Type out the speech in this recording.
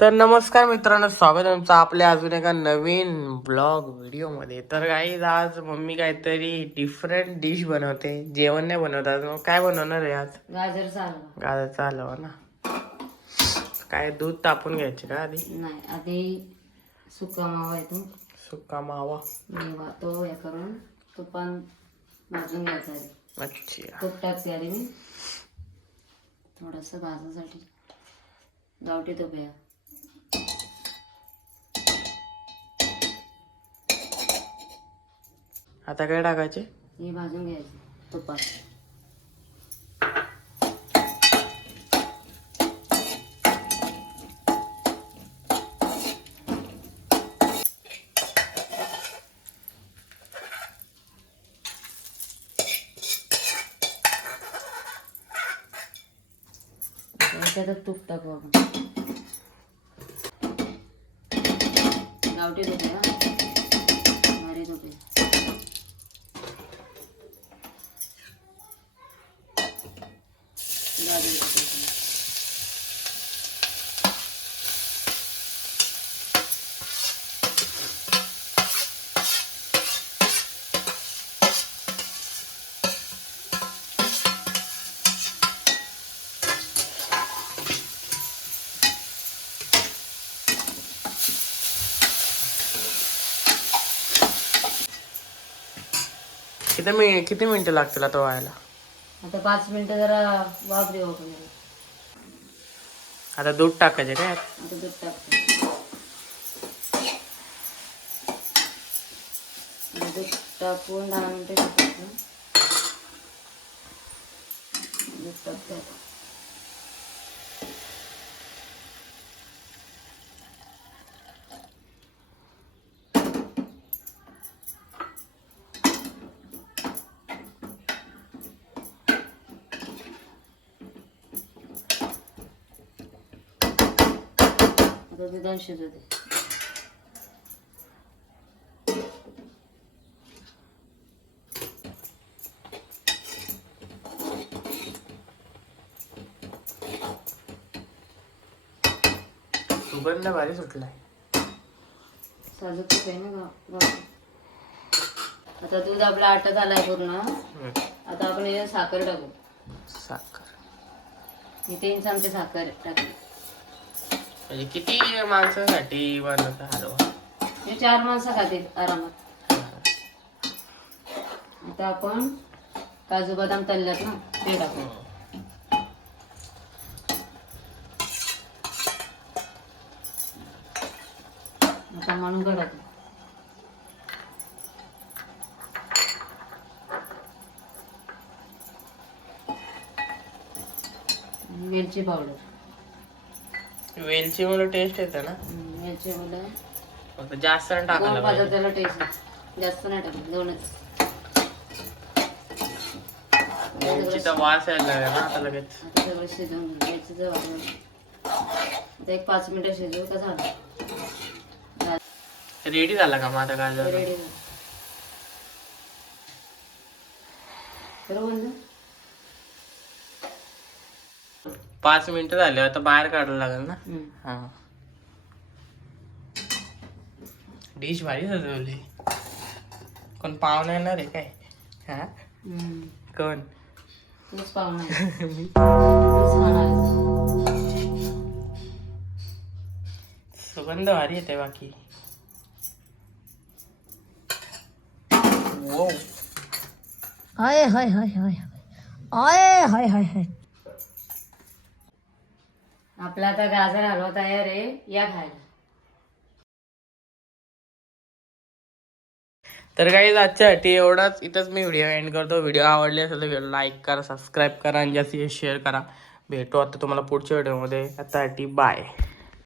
तर नमस्कार मित्रांनो स्वागत आहे तुमचं आपल्या अजून एका नवीन ब्लॉग व्हिडिओमध्ये तर काही आज मम्मी काहीतरी डिफरंट डिश बनवते. जेवण नाही बनवत आज. मग काय बनवणार आहे आज? गाजर चालवा गाजरचा हलवा ना. काय दूध तापून घ्यायचे का आधी? नाही आधी सुका मावा येतो. सुका मावा. मेवा तो हे करून तुपान भाजून घ्यायचा आधी. अच्छा. तूप टाकते आधी मी. थोडंसं भाजासाठी. गावठी तूप या आता काय टाकायचे? हे भाजून घ्यायचे तुपात त्याच्यातच तूप टाकू आपण. गावठी तूप आहे हा. भारी तूप आहे गाजर टाकायचं. किती मि किती मिनिटं लागतील आता व्हायला आता पाच मिनिटं जरा देऊ आपण याला. आता दूध टाकायचे काय आता दूध टाकतो. दूध टाकून दहा मिनिटं दूध टाकतो आता. आता दुधान शिजू दे सुगंध भारी सुटलाय साजूक तूप आहे ना गाव गावठी. आता दूध आपला आटत आलाय पूर्ण. आता आपण याच्यात साखर टाकू साखर ही तीन चमचे साखर टाकली म्हणजे किती माणसासाठी बनवता हलवा? हे चार माणसं खातील आरामात. आता आपण काजू बदाम तळल्यात ना ते टाकू. आता मणुका टाकू मिरची पावडर. वेलची मला टेस्ट येते ना? फक्त जास्त नाही टाकायला पाहिजे. पदार्थाला टेस्ट जास्त नाही टाकलं दोनच. वेलचीचा वास यायला लागला ना आता लगेच. आता सगळं शिजवून घ्यायचं आता एक पाच मिनिटं शिजवू का झालं? रेडी झाला का आता गाजर? रेडी तर पाच मिनिटं झाले आता बाहेर काढायला लागेल ना. हा. डिश भारी सजवली. कोण पाहुणे येणार आहे काय? हा. कोण? तूच पाहुणा. सुगंध भारी येते बाकी. हाय हाय हाय हाय. हाय हाय हाय हाय. आपला आता गाजर हलवा तयार आहे या खायला. तर काही आजच्यासाठी एवढाच. इथंच मी व्हिडिओ एंड करतो. व्हिडिओ आवडले असेल तर लाईक करा सबस्क्राईब करा आणि जास्तीत जास्त शेअर करा. भेटू आता तुम्हाला पुढच्या व्हिडिओमध्ये आतासाठी बाय